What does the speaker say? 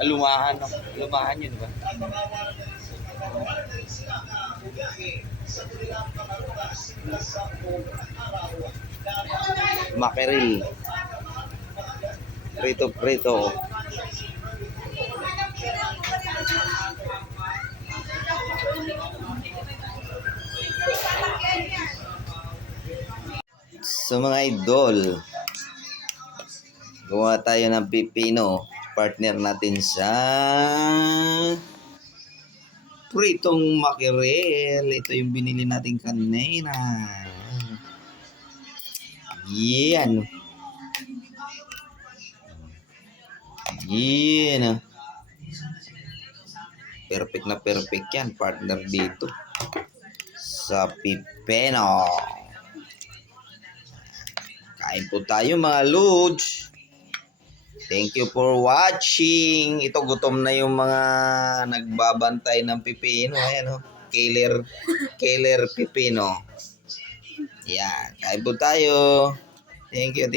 Lumahan. Lumahan yun ba? Mackerel. Prito-prito. So mga idol, gawa tayo ng pipino. Partner natin sa pritong mackerel. Ito yung binili natin kanina. Yan. Yan. Perfect na perfect yan, partner dito. Sa pipino. Kain po tayo mga lods. Thank you for watching. Ito gutom na yung mga nagbabantay ng pipino. Ayan o. Killer pipino. Yan. Kain po tayo. Thank you.